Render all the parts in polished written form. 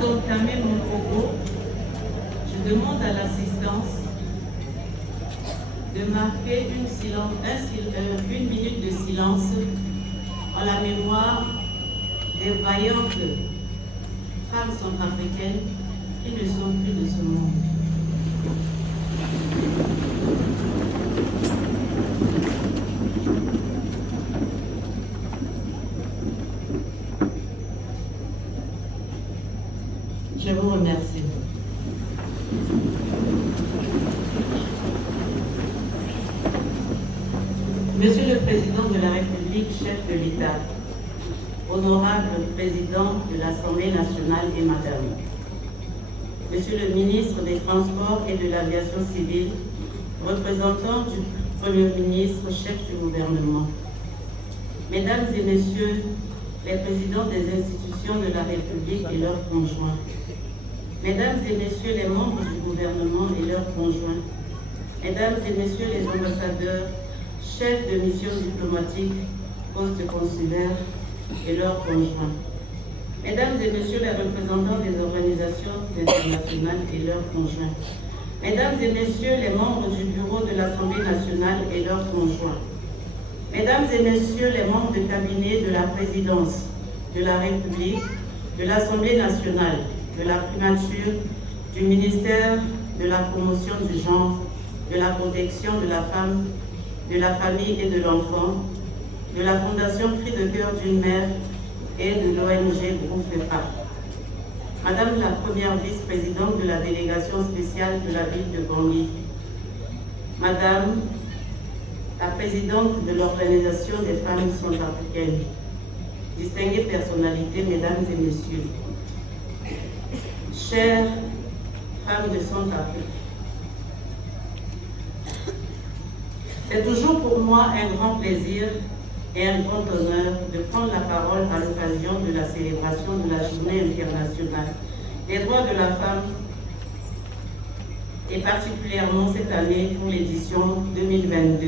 d'entamer mon propos, je demande à l'assistance de marquer une minute de silence en la mémoire des vaillantes femmes centrafricaines qui ne sont plus de ce monde. Je vous remercie. Monsieur le Président de la République, chef de l'État, honorable Président de l'Assemblée nationale et Madame, Monsieur le Ministre des Transports et de l'Aviation civile, représentant du Premier ministre, chef du gouvernement, Mesdames et Messieurs les présidents des institutions de la République et leurs conjoints, Mesdames et Messieurs les membres du gouvernement et leurs conjoints, Mesdames et Messieurs les ambassadeurs, chefs de mission diplomatique, postes consulaires et leurs conjoints, Mesdames et Messieurs les représentants des organisations internationales et leurs conjoints, Mesdames et Messieurs les membres du bureau de l'Assemblée nationale et leurs conjoints, Mesdames et Messieurs les membres de cabinet de la présidence de la République, de l'Assemblée nationale, de la primature, du ministère de la promotion du genre, de la protection de la femme, de la famille et de l'enfant, de la Fondation Cri de cœur d'une mère et de l'ONG Groupe FEPA. Madame la première vice-présidente de la délégation spéciale de la ville de Bangui, Madame la présidente de l'Organisation des femmes centrafricaines, distinguées personnalités, Mesdames et Messieurs, chères femmes de Centrafrique, c'est toujours pour moi un grand plaisir et un grand honneur de prendre la parole à l'occasion de la célébration de la Journée internationale des droits de la femme et particulièrement cette année pour l'édition 2022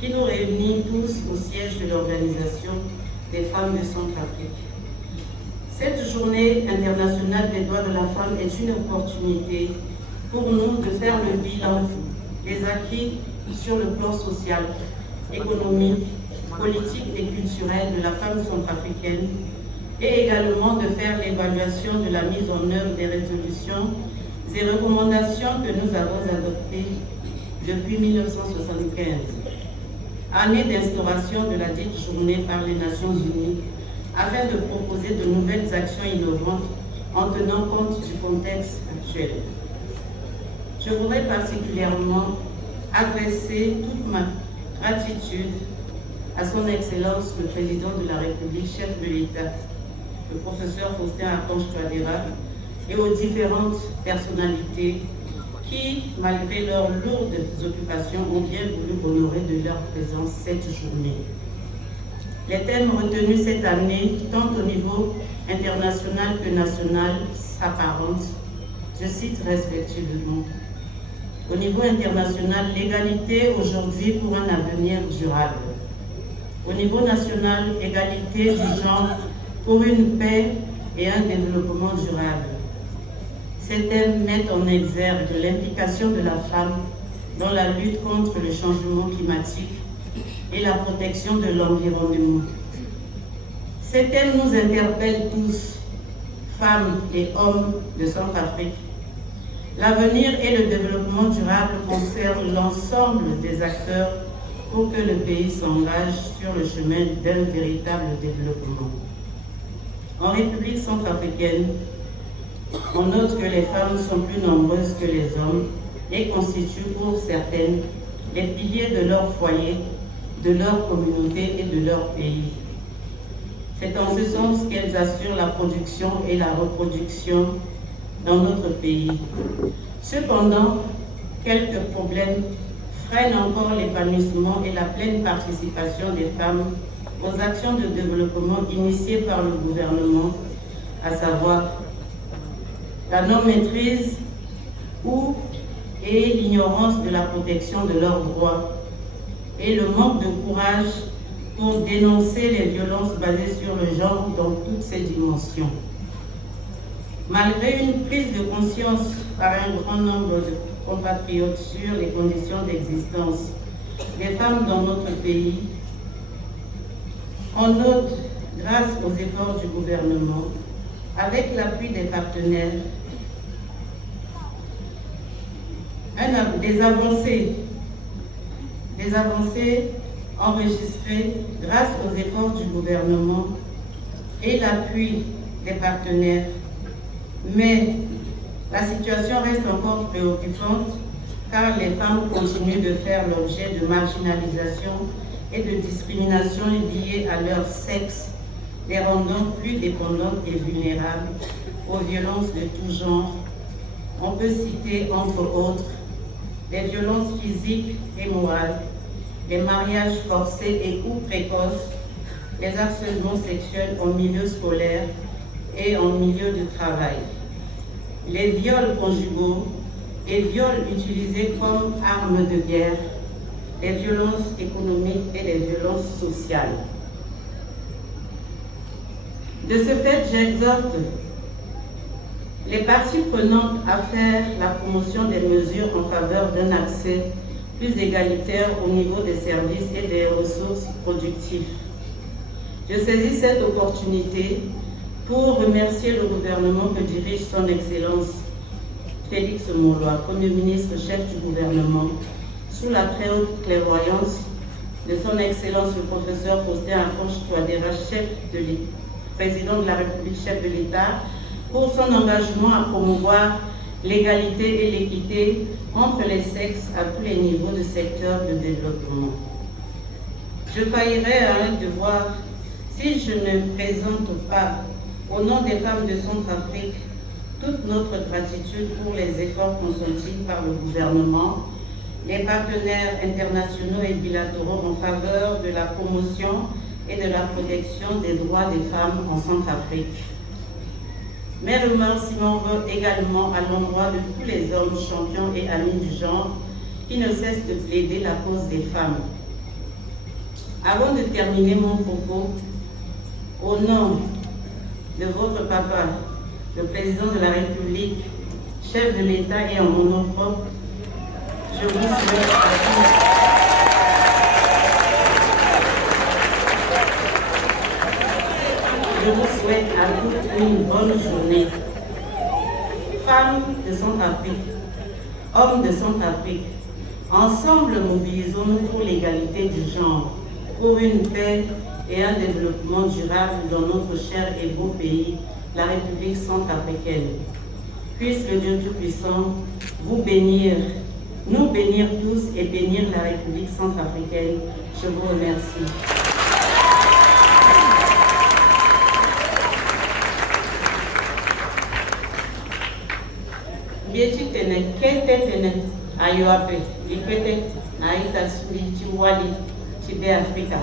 qui nous réunit tous au siège de l'Organisation des femmes de Centrafrique. Cette Journée internationale des droits de la femme est une opportunité pour nous de faire le bilan des acquis sur le plan social, économique, politique et culturel de la femme centrafricaine et également de faire l'évaluation de la mise en œuvre des résolutions et recommandations que nous avons adoptées depuis 1975, année d'instauration de la dite journée par les Nations Unies, afin de proposer de nouvelles actions innovantes en tenant compte du contexte actuel. Je voudrais particulièrement adresser toute ma gratitude à son Excellence le Président de la République, chef de l'État, le professeur Faustin Archange Touadéra, et aux différentes personnalités qui, malgré leurs lourdes occupations, ont bien voulu honorer de leur présence cette journée. Les thèmes retenus cette année, tant au niveau international que national, s'apparentent, je cite respectivement. Au niveau international, l'égalité aujourd'hui pour un avenir durable. Au niveau national, égalité du genre pour une paix et un développement durable. Ces thèmes mettent en exergue l'implication de la femme dans la lutte contre le changement climatique et la protection de l'environnement. Ces thèmes nous interpellent tous, femmes et hommes de Centrafrique. L'avenir et le développement durable concernent l'ensemble des acteurs pour que le pays s'engage sur le chemin d'un véritable développement. En République centrafricaine, on note que les femmes sont plus nombreuses que les hommes et constituent pour certaines les piliers de leur foyer, de leur communauté et de leur pays. C'est en ce sens qu'elles assurent la production et la reproduction dans notre pays. Cependant, quelques problèmes freinent encore l'épanouissement et la pleine participation des femmes aux actions de développement initiées par le gouvernement, à savoir la non-maîtrise et l'ignorance de la protection de leurs droits et le manque de courage pour dénoncer les violences basées sur le genre dans toutes ses dimensions. Malgré une prise de conscience par un grand nombre de compatriotes sur les conditions d'existence des femmes dans notre pays, on note, grâce aux efforts du gouvernement, avec l'appui des partenaires, des avancées enregistrées grâce aux efforts du gouvernement et l'appui des partenaires. Mais la situation reste encore préoccupante car les femmes continuent de faire l'objet de marginalisation et de discrimination liées à leur sexe, les rendant plus dépendantes et vulnérables aux violences de tout genre. On peut citer entre autres les violences physiques et morales, les mariages forcés et ou précoces, les harcèlements sexuels en milieu scolaire et en milieu de travail, les viols conjugaux et viols utilisés comme armes de guerre, les violences économiques et les violences sociales. De ce fait, j'exhorte les parties prenantes à faire la promotion des mesures en faveur d'un accès plus égalitaire au niveau des services et des ressources productives. Je saisis cette opportunité pour remercier le gouvernement que dirige son Excellence Félix Mouloua, Premier ministre, chef du gouvernement, sous la très haute clairvoyance de son Excellence le professeur Faustin Archange-Touadéra, président de la République, chef de l'État, pour son engagement à promouvoir l'égalité et l'équité entre les sexes à tous les niveaux de secteur de développement. Je faillirais à un devoir si je ne présente pas, au nom des femmes de Centrafrique, toute notre gratitude pour les efforts consentis par le gouvernement, les partenaires internationaux et bilatéraux en faveur de la promotion et de la protection des droits des femmes en Centrafrique. Mes remerciements vont également à l'endroit de tous les hommes champions et amis du genre qui ne cessent de plaider la cause des femmes. Avant de terminer mon propos, au nom de votre papa, le président de la République, chef de l'État et en mon nom propre, je vous souhaite à tous une bonne journée. Femmes de Centrafrique, hommes de Centrafrique, ensemble mobilisons-nous pour l'égalité du genre, pour une paix et un développement durable dans notre cher et beau pays, la République centrafricaine. Puisse le Dieu Tout-Puissant vous bénir, nous bénir tous et bénir la République centrafricaine. Je vous remercie. Bieti tene kete tene ayo ape ipete na ita suri chiwali chibe Afrika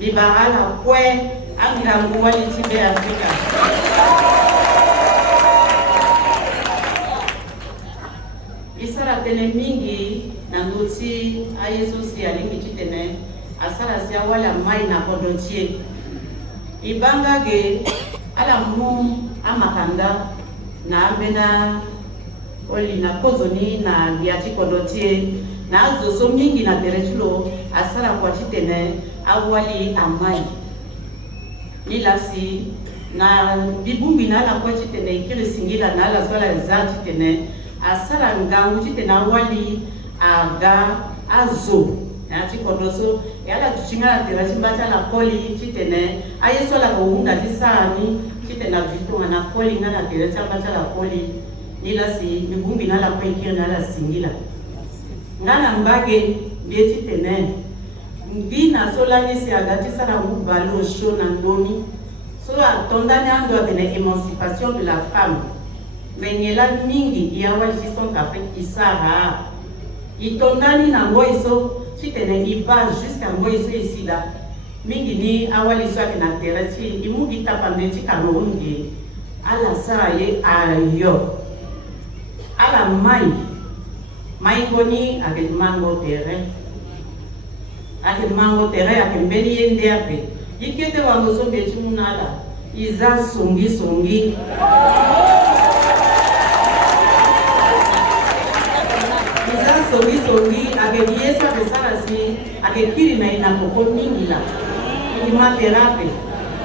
libarala kwe angangu wali chibe Afrika isara tene mingi na ngoti ayesusi alingi chitene asara sia wala mai na kodotie ibanga ge ala mu amakanda na ambena oli na kozoni na biati kodotie na zoso mingi na terechulo asara kwa chitene awali amai nilasi na bibumbi na la kwa chitene ikiri singila na la swala za chitene asara ngangu chitene awali aga azo na chikodoso yala tuchinga na terechimba cha la koli chitene ayesola ko unga tisani chitene vitu na koli na terechimba cha la koli nila si mibumbi na la kwenkiri na la singila ngana mbage bieti tene mbina sola nisi agati sana mbalo sho na ndomi so atondani ando atene émancipation de la femme menyela mingi ya wali Centrafrique isara itondani na ngo iso chitene iba jusqu'à ngo iso isida mingi ni awali so akina tereti imugi tapande chikano unge ala saa ye ayo ala mai koni avec mango terrain ake mbeli yende ape yikete wango so bechi munala Iza songi songi. Iza songi songi ake yesa besala si ake kiri na ina koko mingi la. Ima terape.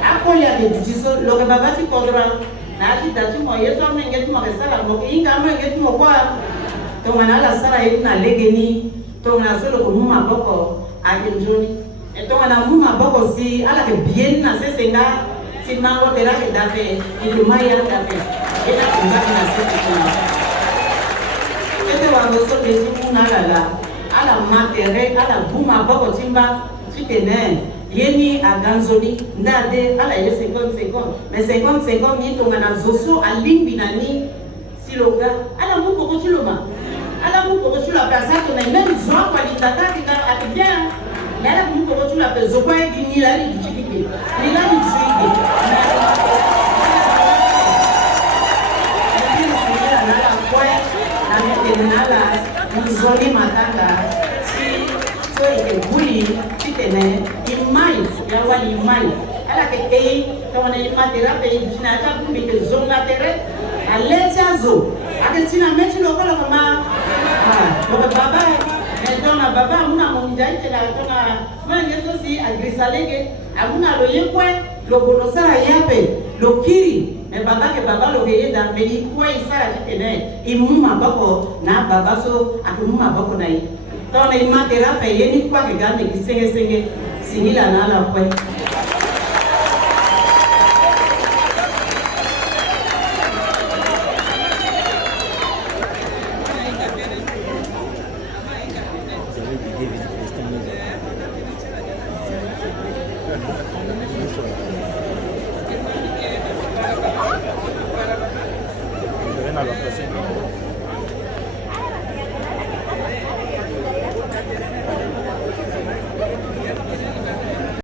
Ako ya de jiso loke babati kodra na ati dati mo yeso menge mo besala mo inga menge mo kwa to manala sala ina legeni to na solo ko muma boko ake njoni. Eto mana muma boko si ala ke bien na sesenga si mango tera ke date ilumaya date ena kunga na sesenga ete wango so de muna ala matere ala muma boko timba fitene yeni aganzoni ndade ala ye 50 mais 50 ni to mana zoso alimbi nani siloga ala muko ko chiloma ala muko ko chula place to na même zon kwa litata kika atibia Nala muko ko chula pe zokwa gini la ri chikike ni la ri chikike nala kwa na nala nzoli matanga si so ike buli kitene imai ya wali imai ala ke kei to na matera pe dina ta bumi ke zonga tere aleja zo ake sina mechi lokala kama ko baba Etona baba muna monjai tela etona mange tosi agrisalege amuna lo yekwe lo bonosara yape lo kiri me baba ke baba lo yeda me ikwe isara kitene imuma bako na baba so akumuma bako na yi tona imatera pe yeni kwa ke gande kisenge singila na ala kwe